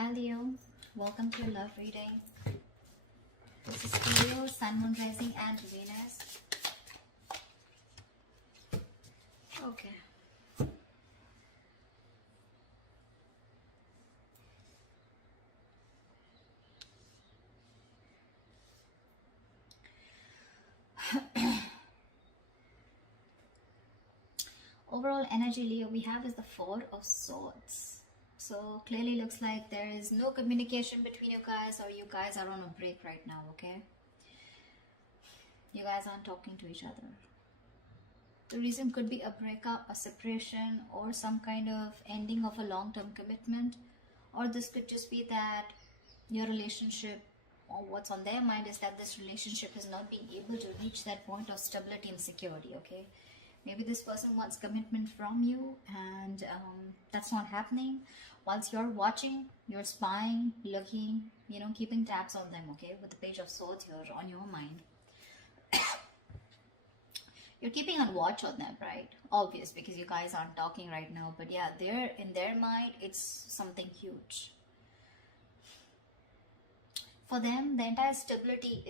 Hi Leo, welcome to your love reading. This is Leo, Sun, Moon, Rising and Venus. Okay. Overall energy, Leo, we have is the Four of Swords. So clearly looks like there is no communication between you guys, or you guys are on a break right now, okay? You guys aren't talking to each other. The reason could be a breakup, a separation, or some kind of ending of a long-term commitment. Or this could just be that your relationship, or what's on their mind is that this relationship is not being able to reach that point of stability and security, okay? Maybe this person wants commitment from you, and that's not happening. Whilst you're watching, you're spying, looking, keeping tabs on them, okay? With the Page of Swords here on your mind. You're keeping on watch on them, right? Obvious, because you guys aren't talking right now. But yeah, they're in their mind, it's something huge. For them, the entire stability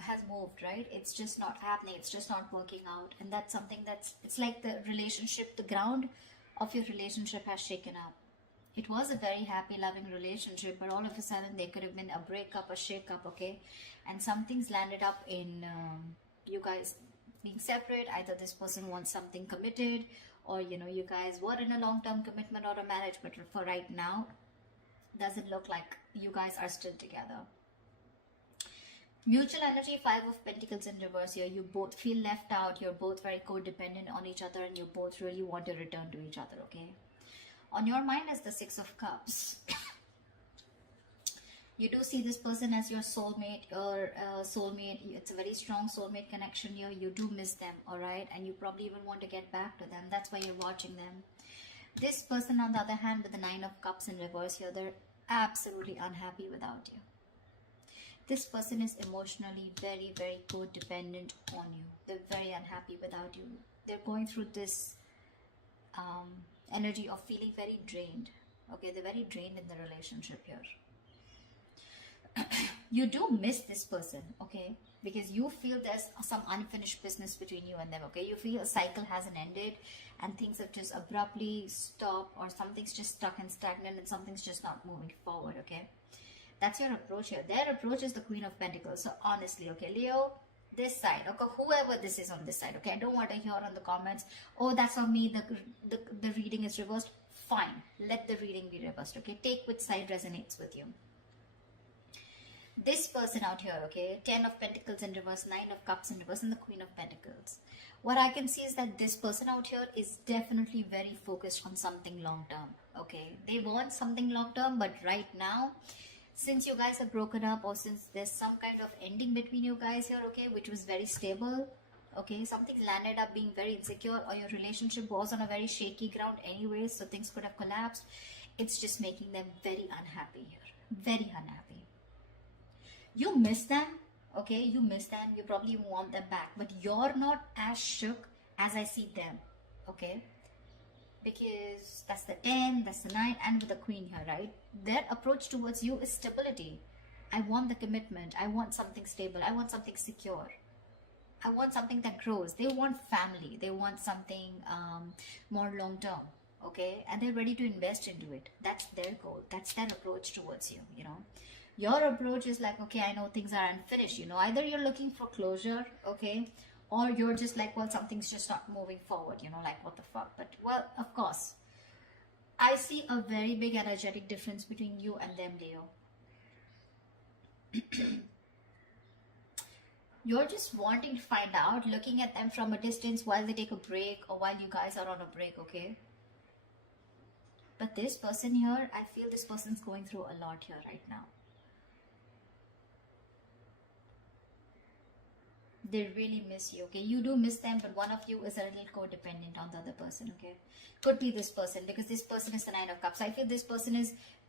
has moved, right? It's just not happening. It's just not working out. And that's something it's like the relationship, the ground of your relationship has shaken up. It was a very happy, loving relationship, but all of a sudden there could have been a breakup, a shake-up, okay? And something's landed up in you guys being separate. Either this person wants something committed, or you guys were in a long-term commitment or a marriage, but for right now, doesn't look like you guys are still together. Mutual energy, Five of Pentacles in reverse here. You both feel left out. You're both very codependent on each other, and you both really want to return to each other, okay? On your mind is the Six of Cups. You do see this person as your soulmate or soulmate. It's a very strong soulmate connection here. You do miss them, all right? And you probably even want to get back to them. That's why you're watching them. This person, on the other hand, with the Nine of Cups in reverse here, they're absolutely unhappy without you. This person is emotionally very, very codependent on you. They're very unhappy without you. They're going through this energy of feeling very drained. Okay, they're very drained in the relationship here. You do miss this person, okay? Because you feel there's some unfinished business between you and them, okay? You feel a cycle hasn't ended and things have just abruptly stopped, or something's just stuck and stagnant and something's just not moving forward, okay? That's your approach here. Their approach is the Queen of Pentacles. So honestly, okay, Leo, this side, okay, whoever this is on this side, okay, I don't want to hear on the comments, oh, that's on me, the reading is reversed. Fine, let the reading be reversed, okay? Take which side resonates with you. This person out here, okay, 10 of Pentacles in reverse, 9 of Cups in reverse, and the Queen of Pentacles. What I can see is that this person out here is definitely very focused on something long-term, okay? They want something long-term, but right now, since you guys have broken up, or since there's some kind of ending between you guys here, okay, which was very stable, okay, something landed up being very insecure, or your relationship was on a very shaky ground anyway, so things could have collapsed. It's just making them very unhappy here, very unhappy. You miss them, okay, you miss them, you probably want them back, but you're not as shook as I see them, okay? Because that's the 10, that's the 9, and with the Queen here, right? Their approach towards you is stability. I want the commitment. I want something stable. I want something secure. I want something that grows. They want family. They want something more long-term, okay? And they're ready to invest into it. That's their goal. That's their approach towards you, Your approach is like, okay, I know things are unfinished, Either you're looking for closure, okay? Or you're just like, well, something's just not moving forward, like, what the fuck? But, well, of course, I see a very big energetic difference between you and them, Leo. You're just wanting to find out, looking at them from a distance while they take a break, or while you guys are on a break, okay? But this person here, I feel this person's going through a lot here right now. They really miss you, okay? You do miss them, but one of you is a little codependent on the other person, okay? Could be this person, because this person is the Nine of Cups. I feel this person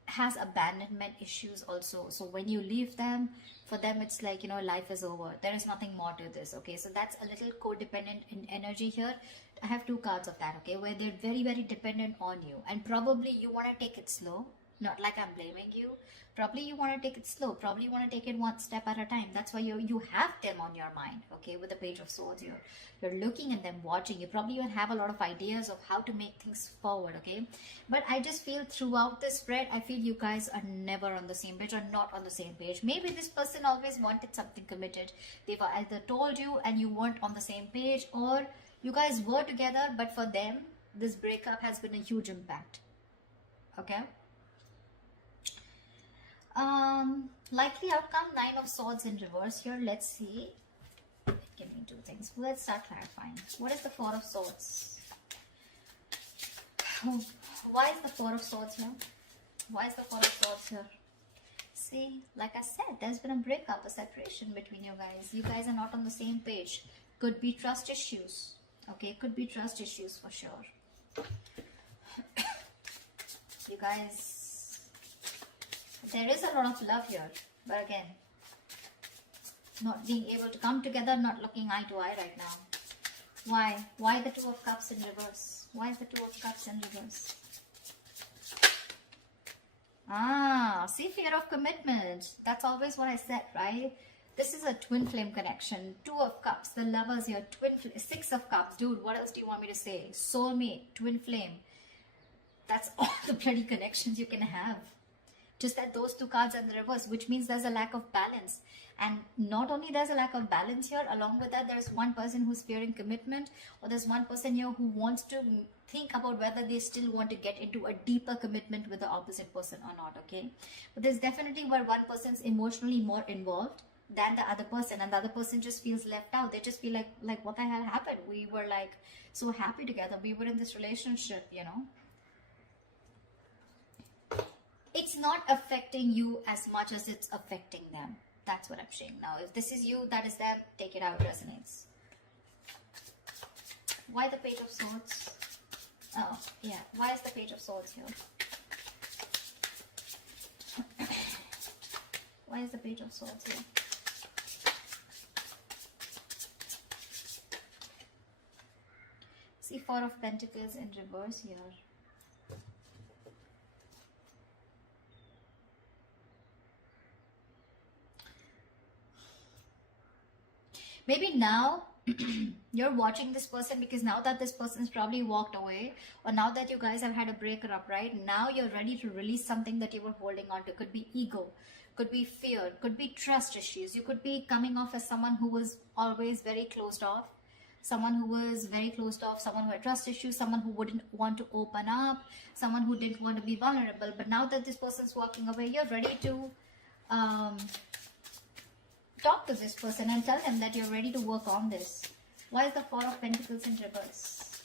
has abandonment issues also. So when you leave them, for them it's like, life is over. There is nothing more to this, okay? So that's a little codependent in energy here. I have two cards of that, okay? Where they're very, very dependent on you. And probably you want to take it slow, Not like I'm blaming you. Probably you want to take it slow. Probably you want to take it one step at a time. That's why you have them on your mind. Okay, with the Page of Swords, you're looking at them, watching. You probably even have a lot of ideas of how to make things forward. Okay, but I just feel throughout this spread, I feel you guys are never on the same page or not on the same page. Maybe this person always wanted something committed. They've either told you and you weren't on the same page, or you guys were together, but for them, this breakup has been a huge impact. Okay. Likely outcome, Nine of Swords in reverse here. Let's see. Give me two things. Let's start clarifying. What is the Four of Swords? Why is the Four of Swords here? Why is the Four of Swords here? See, like I said, there's been a breakup, a separation between you guys. You guys are not on the same page. Could be trust issues. Okay, could be trust issues for sure. You guys, there is a lot of love here, but again, not being able to come together, not looking eye to eye right now. Why? Why the Two of Cups in reverse? Why is the Two of Cups in reverse? See, fear of commitment. That's always what I said, right? This is a twin flame connection. Two of Cups, the lovers here, Six of Cups. Dude, what else do you want me to say? Soulmate, twin flame. That's all the bloody connections you can have. Just that those two cards are in the reverse, which means there's a lack of balance. And not only there's a lack of balance here, along with that, there's one person who's fearing commitment, or there's one person here who wants to think about whether they still want to get into a deeper commitment with the opposite person or not, okay? But there's definitely where one person's emotionally more involved than the other person, and the other person just feels left out. They just feel like what the hell happened? We were like so happy together. We were in this relationship, you know? It's not affecting you as much as it's affecting them. That's what I'm saying. Now, if this is you, that is them, take it how it resonates. Why the Page of Swords? Oh, yeah. Why is the Page of Swords here? Why is the Page of Swords here? See, Four of Pentacles in reverse here. Maybe now you're watching this person because now that this person's probably walked away, or now that you guys have had a breakup, right? Now you're ready to release something that you were holding on to. Could be ego, could be fear, could be trust issues. You could be coming off as someone who was always very closed off, someone who was very closed off, someone who had trust issues, someone who wouldn't want to open up, someone who didn't want to be vulnerable. But now that this person's walking away, you're ready to talk to this person and tell them that you're ready to work on this. Why is the Four of Pentacles in reverse?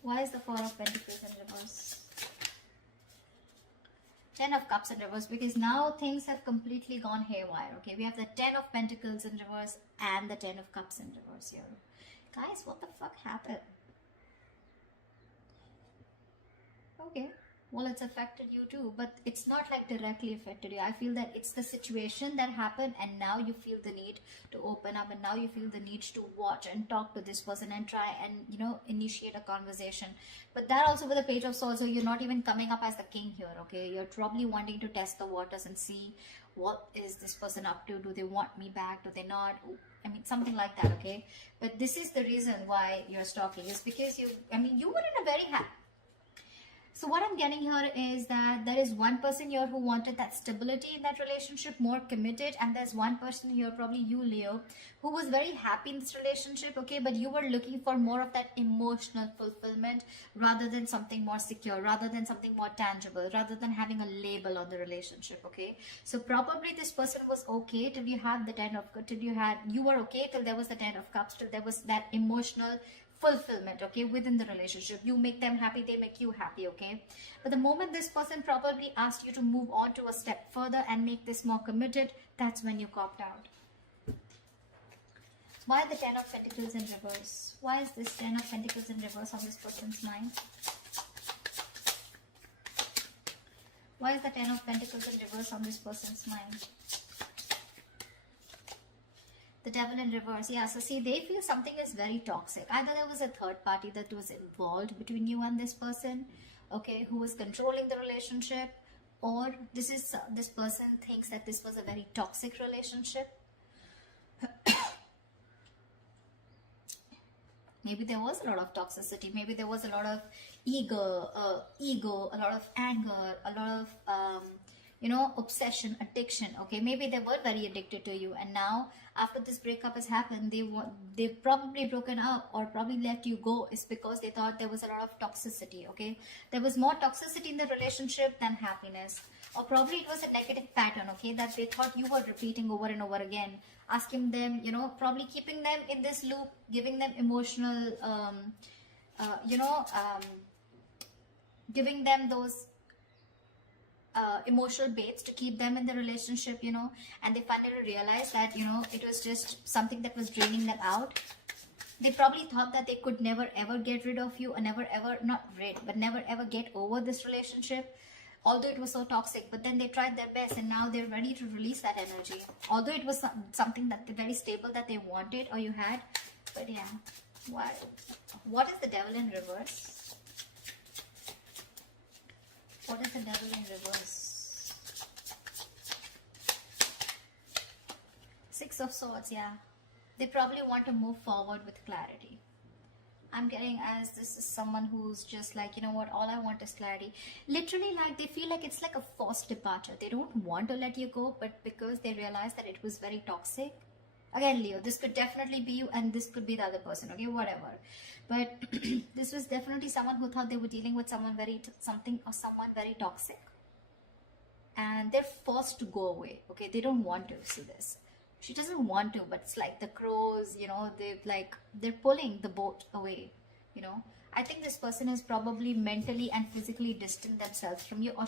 Why is the Four of Pentacles in reverse? Ten of Cups in reverse, because now things have completely gone haywire. Okay, we have the Ten of Pentacles in reverse and the Ten of Cups in reverse here. Guys, what the fuck happened? Okay. Well, it's affected you too, but it's not like directly affected you. I feel that it's the situation that happened, and now you feel the need to open up, and now you feel the need to watch and talk to this person and try and, you know, initiate a conversation. But that also with the Page of Swords, so you're not even coming up as the king here, okay? You're probably wanting to test the waters and see what is this person up to. Do they want me back? Do they not? I mean, something like that, okay? But this is the reason why you're stalking, is because you were in a very happy. So what I'm getting here is that there is one person here who wanted that stability in that relationship, more committed, and there's one person here, probably you, Leo, who was very happy in this relationship, okay, but you were looking for more of that emotional fulfillment rather than something more secure, rather than something more tangible, rather than having a label on the relationship, okay? So probably this person was okay till you had the you were okay till there was the Ten of Cups, till there was that emotional fulfillment, okay, within the relationship. You make them happy, they make you happy, okay? But the moment this person probably asked you to move on to a step further and make this more committed, that's when you copped out. Why the Ten of Pentacles in reverse? Why is this Ten of Pentacles in reverse on this person's mind? Why is the Ten of Pentacles in reverse on this person's mind? The Devil in reverse. Yeah, so see, they feel something is very toxic. Either there was a third party that was involved between you and this person, okay, who is controlling the relationship, or this person thinks that this was a very toxic relationship. Maybe there was a lot of toxicity. Maybe there was a lot of ego, a lot of anger, a lot of obsession, addiction. Okay, maybe they were very addicted to you, and now after this breakup has happened, they've probably broken up or probably let you go. Is because they thought there was a lot of toxicity. Okay, there was more toxicity in the relationship than happiness, or probably it was a negative pattern. Okay, that they thought you were repeating over and over again, asking them, probably keeping them in this loop, giving them emotional, giving them those emotional baits to keep them in the relationship, and they finally realized that, it was just something that was draining them out. They probably thought that they could never ever get rid of you, or never ever get over this relationship, although it was so toxic. But then they tried their best, and now they're ready to release that energy, although it was something that very stable that they wanted or you had. But yeah, what is the devil in reverse? What is the devil in reverse? Six of Swords. Yeah, they probably want to move forward with clarity. I'm getting as this is someone who's just like, you know what, all I want is clarity. Literally, like, they feel like it's like a forced departure. They don't want to let you go, but because they realize that it was very toxic. Again, Leo, this could definitely be you, and this could be the other person, okay, whatever. But this was definitely someone who thought they were dealing with someone very toxic, and they're forced to go away. Okay, they don't want to see this. She doesn't want to, but it's like the crows, they're pulling the boat away. I think this person is probably mentally and physically distant themselves from you, or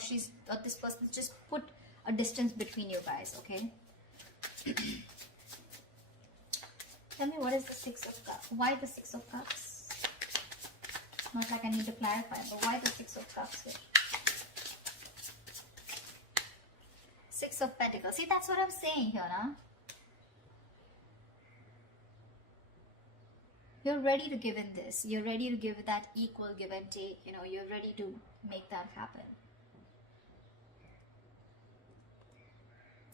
this person just put a distance between you guys. Okay. Tell me, what is the Six of Cups? Why the Six of Cups? Not like I need to clarify, but why the Six of Cups here? Six of Pentacles. See, that's what I'm saying here, nah? You're ready to give in this. You're ready to give that equal give and take. You're ready to make that happen.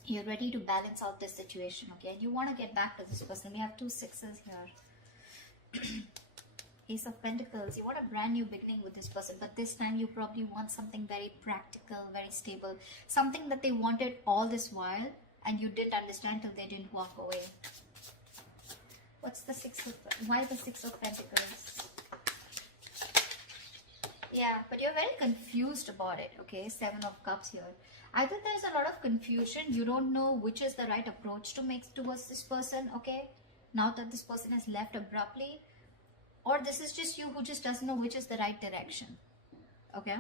You're ready to balance out this situation, okay? And you want to get back to this person. We have two sixes here. Ace of Pentacles. You want a brand new beginning with this person, but this time you probably want something very practical, very stable. Something that they wanted all this while, and you didn't understand till they didn't walk away. Why the Six of Pentacles? Yeah, but you're very confused about it, okay? Seven of Cups here. Either there's a lot of confusion, you don't know which is the right approach to make towards this person, okay? Now that this person has left abruptly, or this is just you who just doesn't know which is the right direction, okay?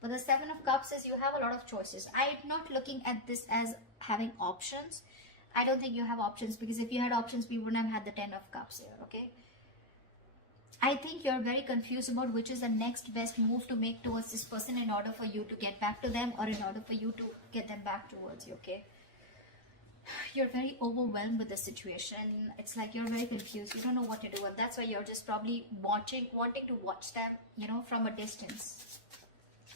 But the Seven of Cups is you have a lot of choices. I'm not looking at this as having options. I don't think you have options, because if you had options, we wouldn't have had the Ten of Cups here, okay? I think you're very confused about which is the next best move to make towards this person in order for you to get back to them, or in order for you to get them back towards you, okay? You're very overwhelmed with the situation. It's like you're very confused. You don't know what to do, and that's why you're just probably wanting to watch them, from a distance.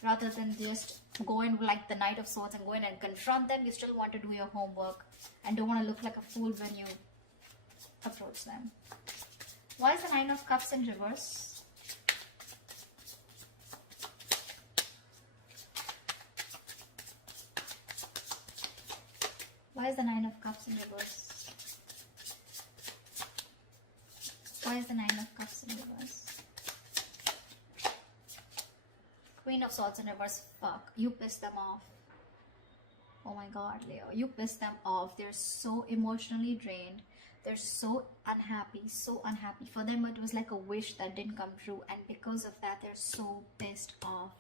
Rather than just go in like the Knight of Swords and go in and confront them, you still want to do your homework and don't want to look like a fool when you approach them. Why is the Nine of Cups in reverse? Why is the Nine of Cups in reverse? Why is the Nine of Cups in reverse? Queen of Swords in reverse. Fuck. You pissed them off. Oh my god, Leo. You pissed them off. They're so emotionally drained. They're so unhappy. So unhappy. For them, it was like a wish that didn't come true. And because of that, they're so pissed off.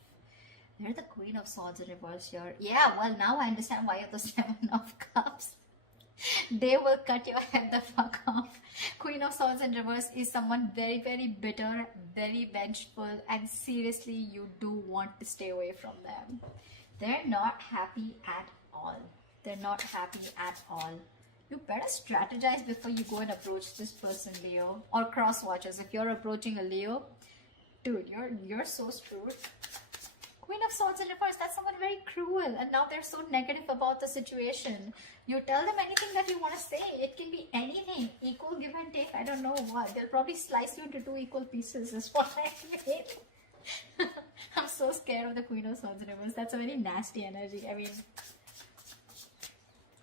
They're the Queen of Swords in reverse here. Yeah, well, now I understand why you're the Seven of Cups. They will cut your head the fuck off. Queen of Swords in reverse is someone very, very bitter, very vengeful, and seriously, you do want to stay away from them. They're not happy at all. They're not happy at all. You better strategize before you go and approach this person, Leo. Or cross watchers. If you're approaching a Leo, dude, you're so screwed. of Swords in reverse, that's someone very cruel, and now they're so negative about the situation. You tell them anything that you want to say. It can be anything. Equal give and take. I don't know what. They'll probably slice you into 2 equal pieces, is what I mean. I'm so scared of the Queen of Swords in reverse. That's a very nasty energy. I mean,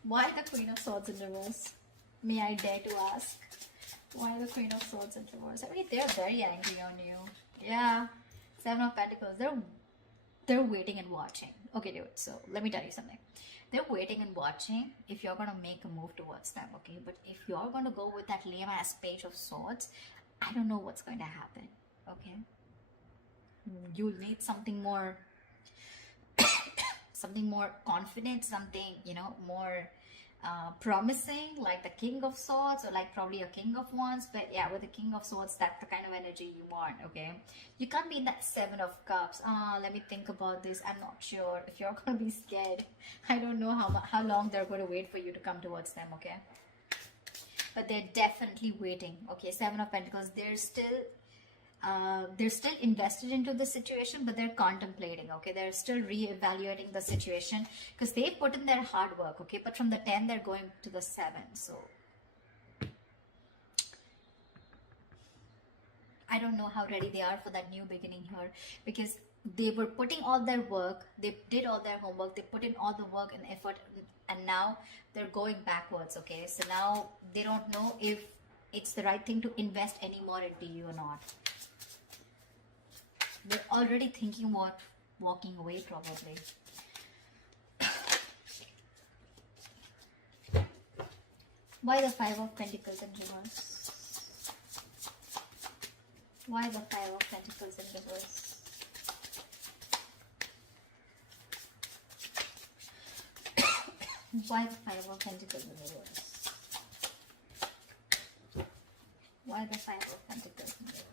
why the Queen of Swords in reverse? May I dare to ask? Why the Queen of Swords in reverse? I mean, they're very angry on you. Yeah. Seven of Pentacles. They're waiting and watching. Okay, dude. So let me tell you something. They're waiting and watching if you're gonna make a move towards them. Okay, but if you're gonna go with that lame ass Page of Swords, I don't know what's going to happen. Okay, you'll need something more, something more confident, something, you know, more promising, like the King of Swords, or like probably a King of Wands. But yeah, with the King of Swords, that's the kind of energy you want. Okay, you can't be in that Seven of Cups. Let me think about this. I'm not sure if you're gonna be scared. I don't know how long they're going to wait for you to come towards them. Okay, but they're definitely waiting. Okay, Seven of Pentacles, they're still invested into the situation, but they're contemplating. Okay, they're still re-evaluating the situation because they put in their hard work. Okay, but from the 10 they're going to the 7. So I don't know how ready they are for that new beginning here, because they were putting all their work, they did all their homework, they put in all the work and effort, and now they're going backwards. Okay, so now they don't know if it's the right thing to invest any more into you or not. They're already thinking about walking away, probably. Why the Five of Pentacles in reverse? Why the Five of Pentacles in reverse? Why the Five of Pentacles in reverse? Why the Five of Pentacles in reverse?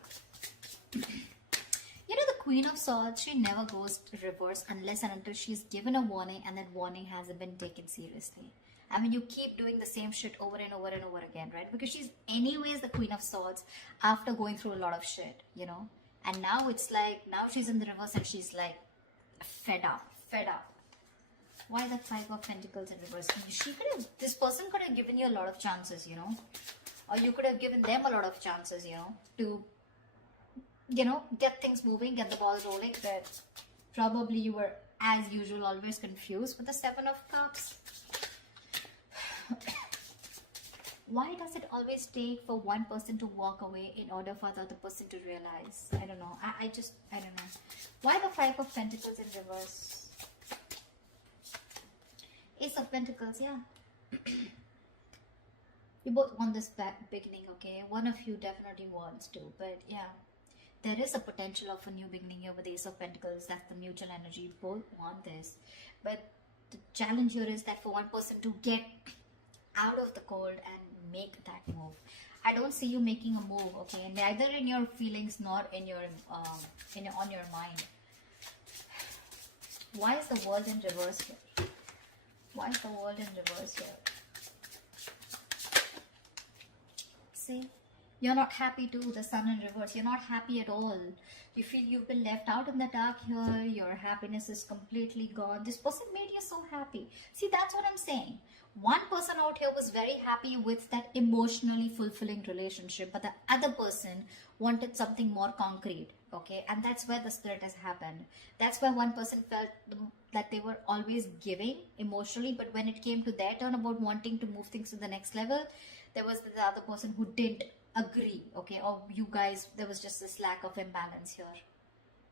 You know, the Queen of Swords, she never goes reverse unless and until she's given a warning and that warning hasn't been taken seriously. I mean, you keep doing the same shit over and over and over again, right? Because she's anyways the Queen of Swords after going through a lot of shit, you know? And now it's like, now she's in the reverse and she's like fed up. Why the Five of Pentacles in reverse? This person could have given you a lot of chances, you know? Or you could have given them a lot of chances, you know, to, you know, get things moving, get the ball rolling. But probably you were, as usual, always confused with the Seven of Cups. Why does it always take for one person to walk away in order for the other person to realize? I don't know. I don't know. Why the Five of Pentacles in reverse? Ace of Pentacles, yeah. You both want this beginning, okay? One of you definitely wants to, but yeah. There is a potential of a new beginning here with Ace of Pentacles. That's the mutual energy. Both want this. But the challenge here is that for one person to get out of the cold and make that move. I don't see you making a move, okay? Neither in your feelings nor in your on your mind. Why is the World in reverse here? Why is the World in reverse here? See? You're not happy too, the Sun in reverse. You're not happy at all. You feel you've been left out in the dark here. Your happiness is completely gone. This person made you so happy. See, that's what I'm saying. One person out here was very happy with that emotionally fulfilling relationship, but the other person wanted something more concrete, okay? And that's where the split has happened. That's where one person felt that they were always giving emotionally, but when it came to their turn about wanting to move things to the next level, there was the other person who didn't agree, okay? Or you guys, there was just this lack of imbalance here.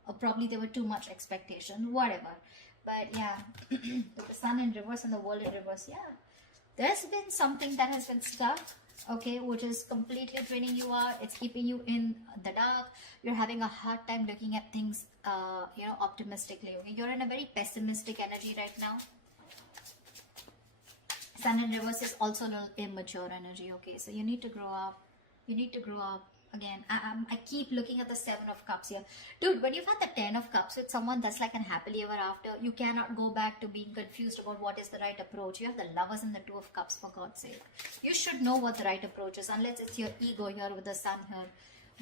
Or probably there were too much expectation, whatever. But yeah, with the Sun in reverse and the World in reverse, yeah. There's been something that has been stuck, okay, which is completely draining you out. It's keeping you in the dark. You're having a hard time looking at things, you know, optimistically, okay? You're in a very pessimistic energy right now. Sun in reverse is also a little immature energy, okay? So you need to grow up. You need to grow up. Again, I keep looking at the Seven of Cups here. Dude, when you've had the 10 of Cups with someone that's like an happily ever after, you cannot go back to being confused about what is the right approach. You have the Lovers and the Two of Cups, for God's sake. You should know what the right approach is, unless it's your ego here with the Sun here,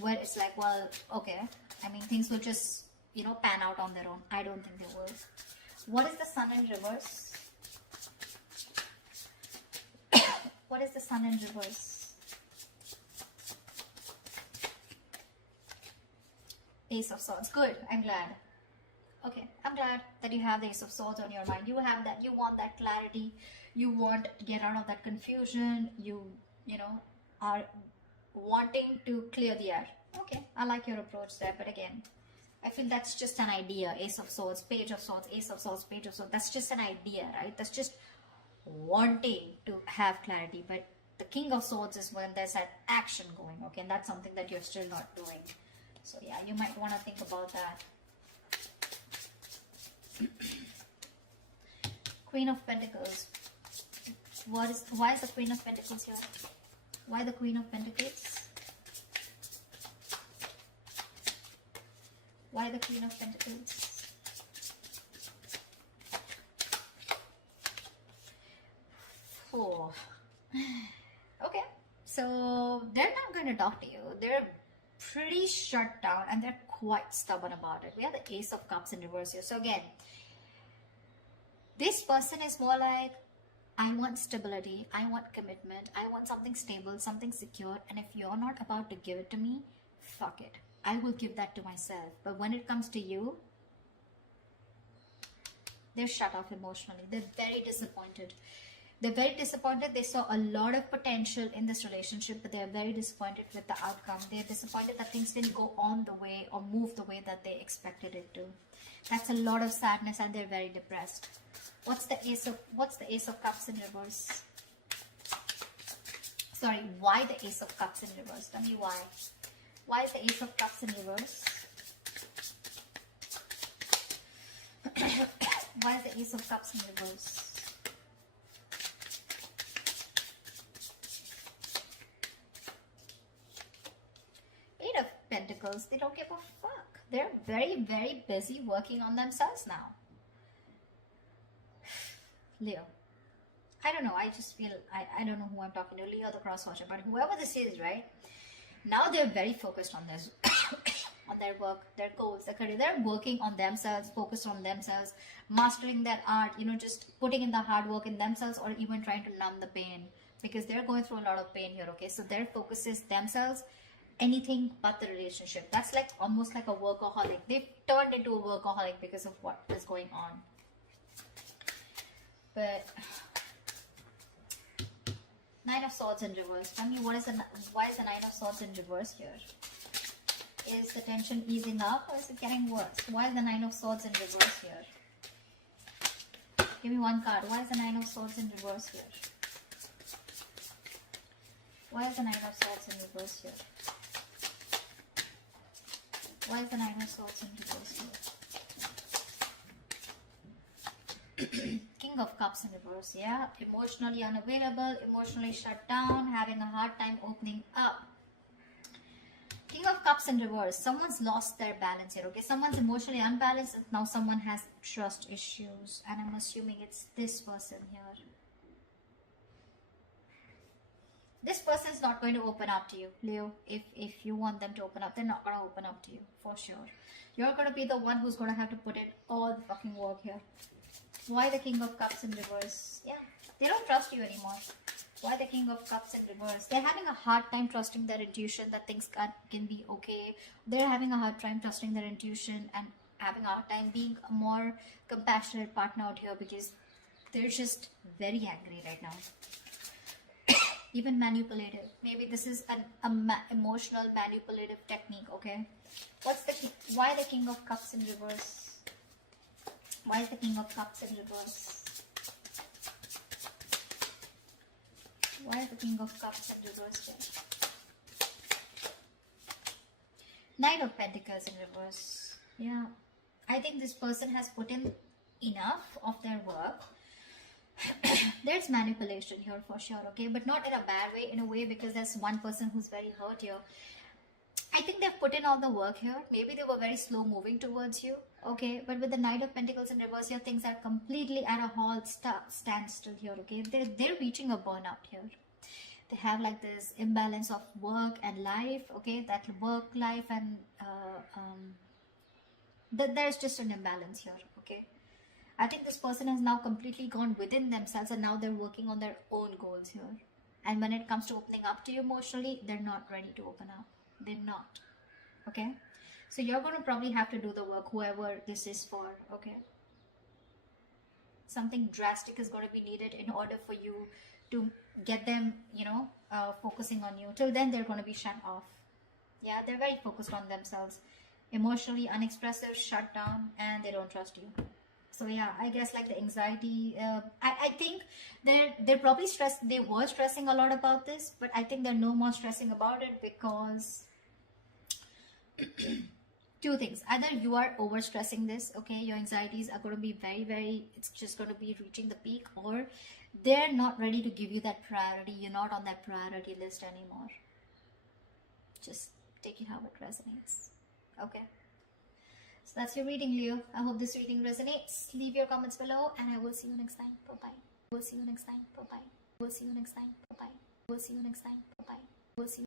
where it's like, well, okay. I mean, things will just pan out on their own. I don't think they will. What is the sun in reverse? What is the sun in reverse? Ace of Swords. Good. I'm glad. Okay, I'm glad that you have the Ace of Swords on your mind. You have that. You want that clarity. You want to get out of that confusion. You are wanting to clear the air. Okay, I like your approach there. But again, I feel that's just an idea. Ace of Swords, Page of Swords, Ace of Swords, Page of Swords. That's just an idea, right? That's just wanting to have clarity. But the King of Swords is when there's that action going. Okay, and that's something that you're still not doing. So yeah, you might want to think about that. Queen of Pentacles. Why is the Queen of Pentacles here? Why the Queen of Pentacles? Why the Queen of Pentacles? Oh. Okay, so they're not going to talk to you. They're pretty shut down and they're quite stubborn about it. We have the Ace of Cups in reverse here. So again, this person is more like, I want stability, I want commitment, I want something stable, something secure, and if you're not about to give it to me, fuck it. I will give that to myself. But when it comes to you, they're shut off emotionally. They're very disappointed. They're very disappointed. They saw a lot of potential in this relationship, but they're very disappointed with the outcome. They're disappointed that things didn't go on the way or move the way that they expected it to. That's a lot of sadness and they're very depressed. What's the Ace of Cups in reverse? Sorry, why the Ace of Cups in reverse? Tell me why. Why is the Ace of Cups in reverse? Why is the Ace of Cups in reverse? Eight of Pentacles. They don't give a fuck. They're very, very busy working on themselves now. Leo. I don't know. I just feel, I don't know who I'm talking to. Leo the cross watcher. But whoever this is, right? Now they're very focused on this. On their work, their goals, their career. They're working on themselves, focused on themselves, mastering that art, just putting in the hard work in themselves or even trying to numb the pain. Because they're going through a lot of pain here, okay? So their focus is themselves, anything but the relationship. That's like almost like a workaholic. They've turned into a workaholic because of what is going on. But Nine of Swords in reverse. Tell me why is the Nine of Swords in reverse here? Is the tension easing up or is it getting worse? Why is the Nine of Swords in reverse here? Give me one card. Why is the Nine of Swords in reverse here? Why is the Nine of Swords in reverse here? Why is the Nine of Swords in reverse here? King of Cups in reverse, yeah. Emotionally unavailable, emotionally shut down, having a hard time opening up. King of Cups in reverse. Someone's lost their balance here, okay? Someone's emotionally unbalanced and now someone has trust issues. And I'm assuming it's this person here. This person is not going to open up to you, Leo. If you want them to open up, they're not going to open up to you, for sure. You're going to be the one who's going to have to put in all the fucking work here. Why the King of Cups in reverse? Yeah, they don't trust you anymore. Why the King of Cups in reverse? They're having a hard time trusting their intuition that things can be okay. They're having a hard time trusting their intuition and having a hard time being a more compassionate partner out here because they're just very angry right now. Even manipulative. Maybe this is an emotional manipulative technique, okay? Why the King of Cups in reverse? Why is the King of Cups in reverse? Why is the King of Cups in reverse here? Knight of Pentacles in reverse. Yeah. I think this person has put in enough of their work. There's manipulation here for sure, okay? But not in a bad way, in a way because there's one person who's very hurt here. I think they've put in all the work here. Maybe they were very slow moving towards you, okay? But with the Knight of Pentacles in reverse here, things are completely at a halt, standstill here, okay? They're reaching a burnout here. They have like this imbalance of work and life, okay? That work life and that there's just an imbalance here. Okay, I think this person has now completely gone within themselves, and now they're working on their own goals here. And when it comes to opening up to you emotionally, they're not ready to open up. They're not. Okay, so you're going to probably have to do the work, whoever this is for. Okay, something drastic is going to be needed in order for you to get them, focusing on you. Till then, they're going to be shut off. Yeah, they're very focused on themselves, emotionally unexpressive, shut down, and they don't trust you. So yeah, I guess like the anxiety, I think they're probably stressed. They were stressing a lot about this, but I think they're no more stressing about it because two things: either you are over stressing this, okay, your anxieties are going to be very, it's just going to be reaching the peak, or they're not ready to give you that priority. You're not on that priority list anymore. Just take it how it resonates. Okay, so that's your reading, Leo. I hope this reading resonates. Leave your comments below, and I will see you next time. Bye bye. We'll see you next time. Bye bye. We'll see you next time. Bye bye. We'll see you next time. Bye bye. We'll see you